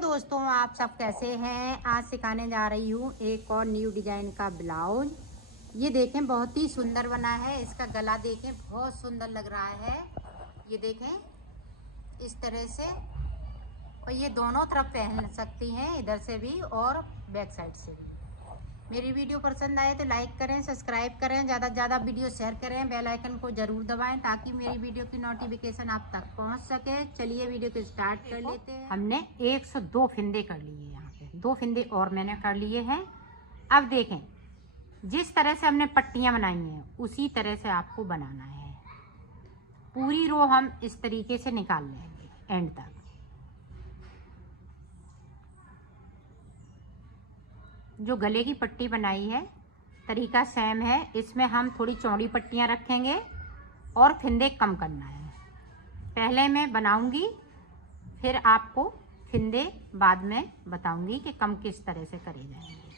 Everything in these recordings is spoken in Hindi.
दोस्तों, आप सब कैसे हैं। आज सिखाने जा रही हूँ एक और न्यू डिजाइन का ब्लाउज। ये देखें, बहुत ही सुंदर बना है। इसका गला देखें, बहुत सुंदर लग रहा है। ये देखें इस तरह से, और ये दोनों तरफ पहन सकती हैं, इधर से भी और बैक साइड से भी। मेरी वीडियो पसंद आए तो लाइक करें, सब्सक्राइब करें, ज़्यादा से ज़्यादा वीडियो शेयर करें, बेल आइकन को ज़रूर दबाएं ताकि मेरी वीडियो की नोटिफिकेशन आप तक पहुंच सके। चलिए वीडियो को स्टार्ट कर लेते हैं। हमने 102 फिंदे कर लिए, यहाँ पे 2 फिंदे और मैंने कर लिए हैं। अब देखें, जिस तरह से हमने पट्टियाँ बनाई हैं उसी तरह से आपको बनाना है। पूरी रो हम इस तरीके से निकाल लेंगे एंड तक। जो गले की पट्टी बनाई है तरीका सेम है। इसमें हम थोड़ी चौड़ी पट्टियाँ रखेंगे और फिंदे कम करना है। पहले मैं बनाऊंगी, फिर आपको फिंदे बाद में बताऊंगी कि कम किस तरह से करे जाएंगे।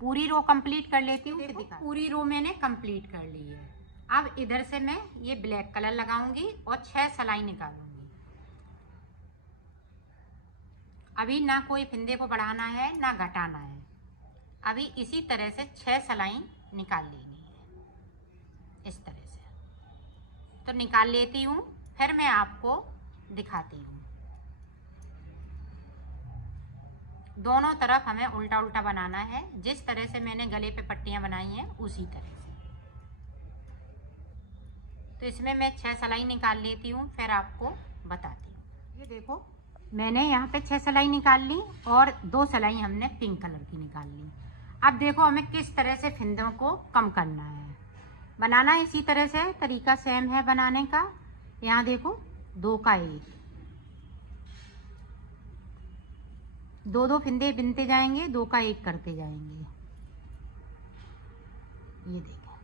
पूरी रो कंप्लीट कर लेती हूँ। पूरी रो मैंने कंप्लीट कर ली है। अब इधर से मैं ये ब्लैक कलर लगाऊंगी और 6 सिलाई निकालूंगी। अभी ना कोई फिंदे को बढ़ाना है ना घटाना है। अभी इसी तरह से 6 सिलाई निकाल लेनी है, इस तरह से। तो निकाल लेती हूँ, फिर मैं आपको दिखाती हूँ। दोनों तरफ हमें उल्टा उल्टा बनाना है, जिस तरह से मैंने गले पे पट्टियाँ बनाई हैं उसी तरह से। तो इसमें मैं 6 सिलाई निकाल लेती हूँ, फिर आपको बताती हूँ। ये देखो, मैंने यहाँ पे 6 सिलाई निकाल ली और 2 सिलाई हमने पिंक कलर की निकाल ली। अब देखो हमें किस तरह से फिंदों को कम करना है। बनाना इसी तरह से, तरीका सेम है बनाने का। यहाँ देखो, 2 का 1, 2 फिंदे बिनते जाएंगे, 2 का 1 करते जाएंगे। ये देखो,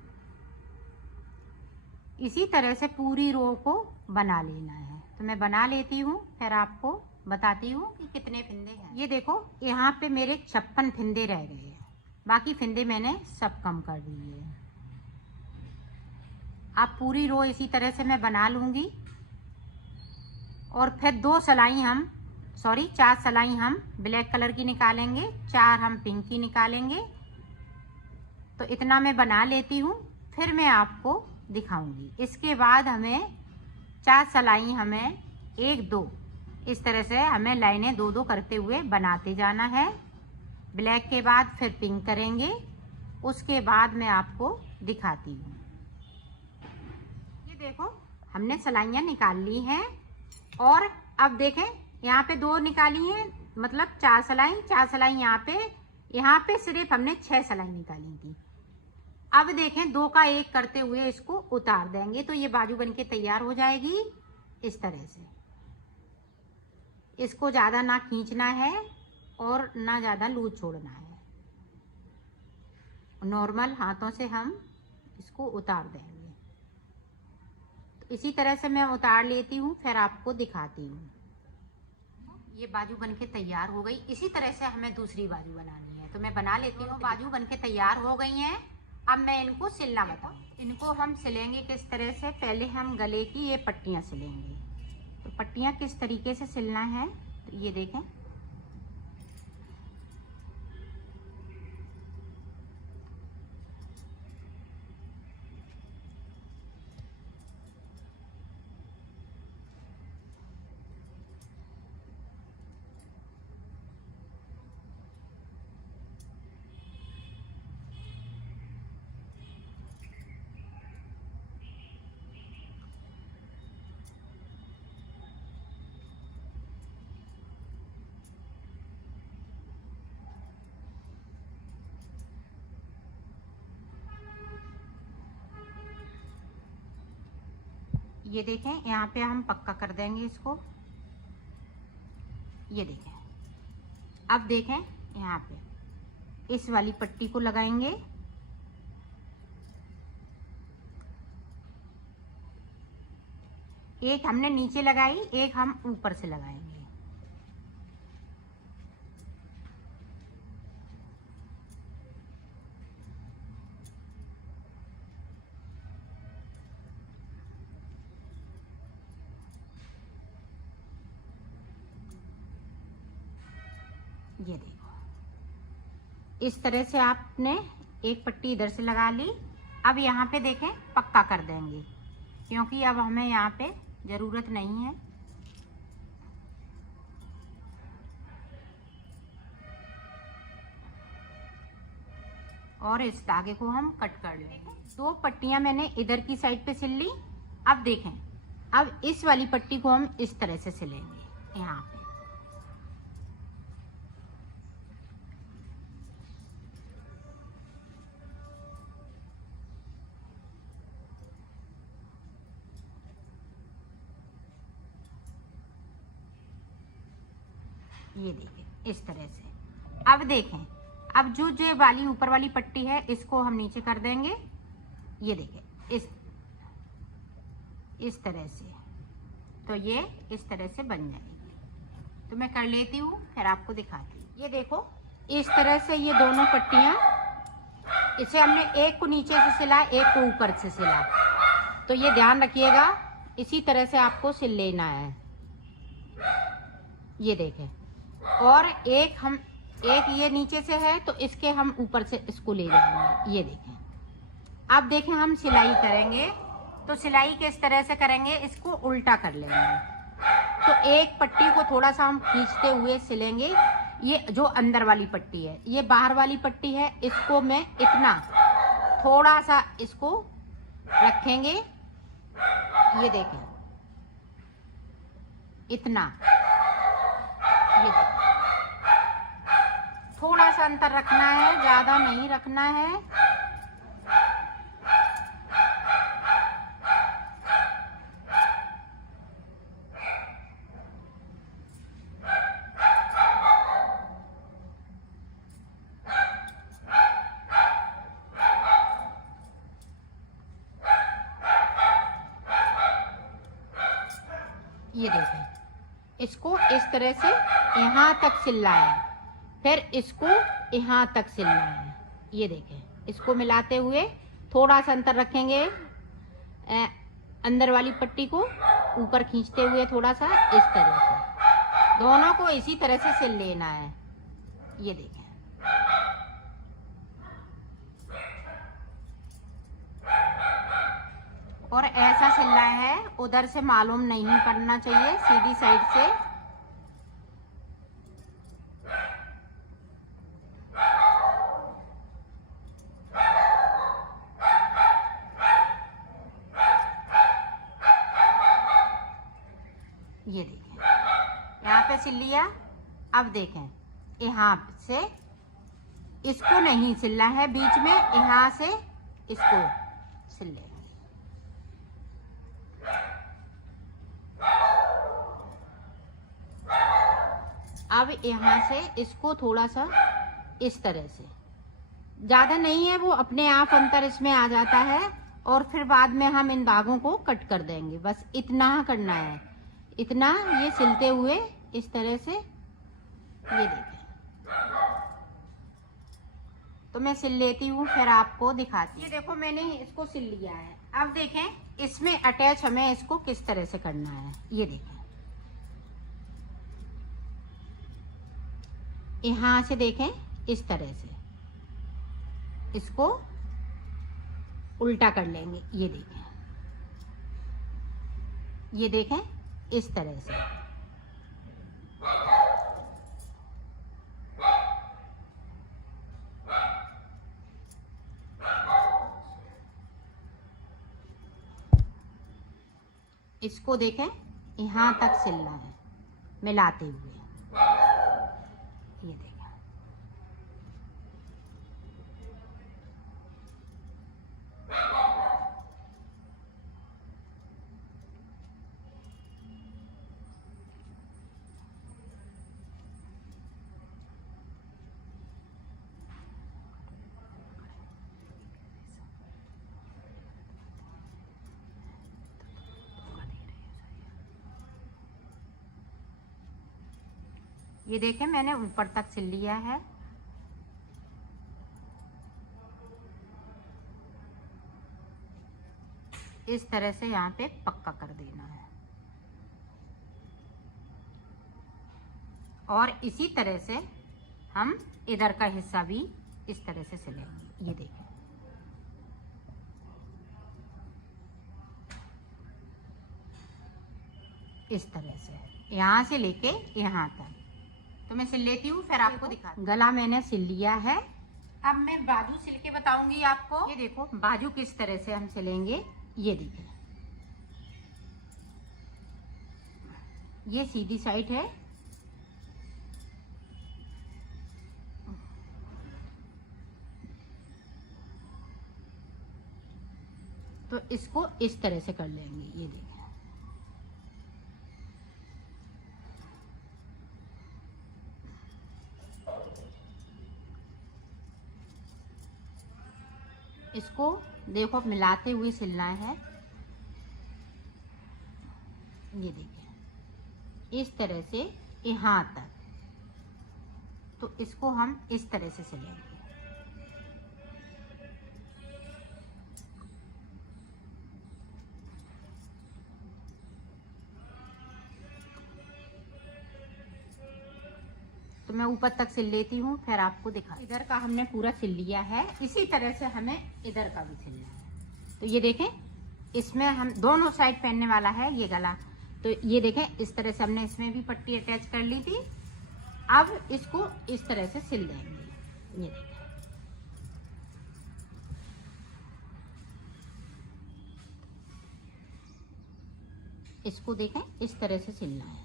इसी तरह से पूरी रो को बना लेना है। तो मैं बना लेती हूँ, फिर आपको बताती हूँ कि कितने फिंदे हैं। ये देखो, यहाँ पे मेरे 56 फिंदे रह गए हैं। बाकी फिंदे मैंने सब कम कर दिए हैं। अब पूरी रो इसी तरह से मैं बना लूँगी और फिर 4 सिलाई हम ब्लैक कलर की निकालेंगे, 4 हम पिंक की निकालेंगे। तो इतना मैं बना लेती हूँ, फिर मैं आपको दिखाऊंगी। इसके बाद हमें 4 सिलाई हमें 1 2 इस तरह से हमें लाइनें 2 2 करते हुए बनाते जाना है। ब्लैक के बाद फिर पिंक करेंगे, उसके बाद मैं आपको दिखाती हूँ। ये देखो, हमने सिलाइयाँ निकाल ली हैं और अब देखें, यहाँ पे 2 निकाली हैं, मतलब 4 सिलाई यहाँ पे सिर्फ हमने 6 सिलाई निकाली थी। अब देखें, 2 का 1 करते हुए इसको उतार देंगे तो ये बाजू बनके तैयार हो जाएगी इस तरह से। इसको ज़्यादा ना खींचना है और ना ज़्यादा लूज छोड़ना है। नॉर्मल हाथों से हम इसको उतार देंगे। तो इसी तरह से मैं उतार लेती हूँ, फिर आपको दिखाती हूँ। ये बाजू बनके तैयार हो गई। इसी तरह से हमें दूसरी बाजू बनानी है, तो मैं बना लेती हूँ। बाजू बनके तैयार हो गई हैं। अब मैं इनको सिलना बताऊँ। इनको हम सिलेंगे किस तरह से, पहले हम गले की ये पट्टियाँ सिलेंगे। तो पट्टियाँ किस तरीके से सिलना है, तो ये देखें। ये देखें, यहाँ पे हम पक्का कर देंगे इसको। ये देखें, अब देखें, यहाँ पे इस वाली पट्टी को लगाएंगे। एक हमने नीचे लगाई, एक हम ऊपर से लगाएंगे। ये देखो, इस तरह से आपने एक पट्टी इधर से लगा ली। अब यहाँ पे देखें पक्का कर देंगे, क्योंकि अब हमें यहाँ पे ज़रूरत नहीं है। और इस धागे को हम कट कर लेंगे। 2 पट्टियाँ मैंने इधर की साइड पे सिल ली। अब देखें, अब इस वाली पट्टी को हम इस तरह से सिलेंगे यहाँ पे। ये देखिए इस तरह से। अब देखें, अब जो वाली ऊपर वाली पट्टी है इसको हम नीचे कर देंगे। ये देखिए इस तरह से, तो ये इस तरह से बन जाएगी। तो मैं कर लेती हूँ, फिर आपको दिखाती हूँ। ये देखो इस तरह से ये दोनों पट्टियाँ, इसे हमने एक को नीचे से सिला, एक को ऊपर से सिला। तो ये ध्यान रखिएगा, इसी तरह से आपको सिल लेना है। ये देखें, और एक ये नीचे से है तो इसके हम ऊपर से इसको ले जाएंगे। ये देखें, अब देखें हम सिलाई करेंगे तो सिलाई किस तरह से करेंगे, इसको उल्टा कर लेंगे। तो एक पट्टी को थोड़ा सा हम खींचते हुए सिलेंगे। ये जो अंदर वाली पट्टी है, ये बाहर वाली पट्टी है, इसको मैं इतना थोड़ा सा इसको रखेंगे। ये देखें इतना, ये देखें, थोड़ा सा अंतर रखना है, ज्यादा नहीं रखना है। ये देखें, इसको इस तरह से यहाँ तक सिलना है, फिर इसको यहाँ तक सिलना है। ये देखें, इसको मिलाते हुए थोड़ा सा अंतर रखेंगे, अंदर वाली पट्टी को ऊपर खींचते हुए थोड़ा सा इस तरह से दोनों को इसी तरह से सिल लेना है। ये देखें, और ऐसा सिलना है, उधर से मालूम नहीं पड़ना चाहिए, सीधी साइड से। ये देखें, यहाँ पे सिल लिया। अब देखें, यहाँ से इसको नहीं सिलना है, बीच में यहाँ से इसको सिल लेंगे। अब यहाँ से इसको थोड़ा सा इस तरह से, ज़्यादा नहीं है, वो अपने आप अंतर इसमें आ जाता है। और फिर बाद में हम इन धागों को कट कर देंगे, बस इतना करना है, इतना। ये सिलते हुए इस तरह से, ये देखें, तो मैं सिल लेती हूँ, फिर आपको दिखाती हूँ। ये देखो मैंने इसको सिल लिया है। अब देखें इसमें अटैच हमें इसको किस तरह से करना है। ये देखें, यहाँ से देखें इस तरह से इसको उल्टा कर लेंगे। ये देखें, ये देखें इस तरह से। इसको देखें, यहाँ तक सिलना है मिलाते हुए। ये देखें, ये देखें मैंने ऊपर तक सिल लिया है। इस तरह से यहाँ पे पक्का कर देना है। और इसी तरह से हम इधर का हिस्सा भी इस तरह से सिलेंगे। ये देखिए, इस तरह से यहाँ से लेके यहाँ तक। तो मैं सिल लेती हूँ, फिर आपको दिखा। गला मैंने सिल लिया है। अब मैं बाजू सिल के बताऊंगी आपको। ये देखो बाजू किस तरह से हम सिलेंगे। ये देखिए, ये सीधी साइड है, तो इसको इस तरह से कर लेंगे। ये देखिए, इसको देखो मिलाते हुए सिलना है। ये देखिए, इस तरह से यहाँ तक। तो इसको हम इस तरह से सिलेंगे। तो मैं ऊपर तक सिल लेती हूँ, फिर आपको दिखा। इधर का हमने पूरा सिल लिया है, इसी तरह से हमें इधर का भी सिलना है। तो ये देखें, इसमें हम दोनों साइड पहनने वाला है ये गला। तो ये देखें, इस तरह से हमने इसमें भी पट्टी अटैच कर ली थी। अब इसको इस तरह से सिल देंगे। ये देखें, इसको देखें, इस तरह से सिलना है।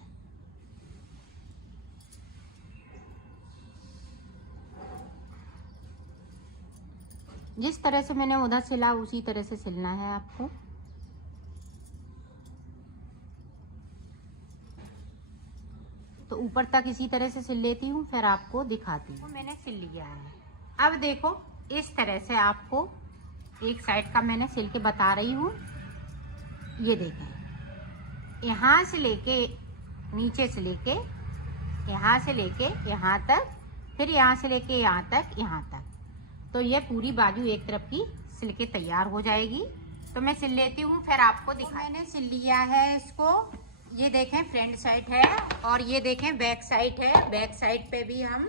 जिस तरह से मैंने उधर सिला उसी तरह से सिलना है आपको। तो ऊपर तक इसी तरह से सिल लेती हूँ, फिर आपको दिखाती हूँ। मैंने सिल लिया है। अब देखो, इस तरह से आपको एक साइड का मैंने सिल के बता रही हूँ। ये देखें, यहाँ से लेके नीचे से लेके यहाँ से लेके यहाँ तक, फिर यहाँ से लेके यहाँ तक। तो ये पूरी बाजू एक तरफ की सिल के तैयार हो जाएगी। तो मैं सिल लेती हूँ, फिर आपको दिखा। मैंने सिल लिया है इसको। ये देखें, फ्रंट साइड है और ये देखें बैक साइड है। बैक साइड पे भी हम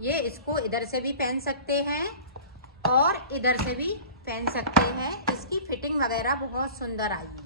ये इसको इधर से भी पहन सकते हैं और इधर से भी पहन सकते हैं। इसकी फिटिंग वगैरह बहुत सुंदर आई है।